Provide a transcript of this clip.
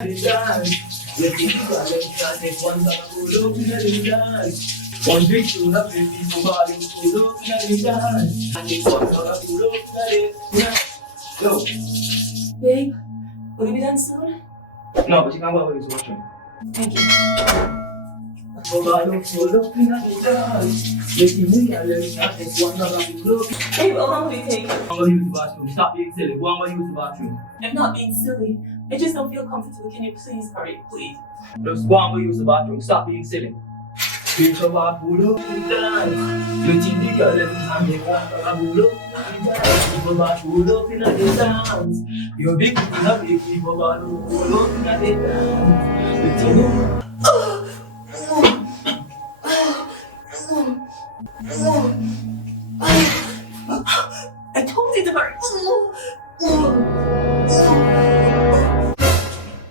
One big to the baby for body to look at it done. And it's all gonna look at it. Yo. Babe, will you be done soon? No, but you can't go with this washroom. Thank you. Babe, how long will it take? Go use the bathroom. Stop being silly. Go and use the bathroom. I'm not being silly. I just don't feel comfortable. Can you please hurry, please? Just go and use the bathroom. Stop being silly. Think about Budo dance. You think the girl every time you want to Budo dance. Think about Budo in the dance. You're big in a big people about Budo in the dance.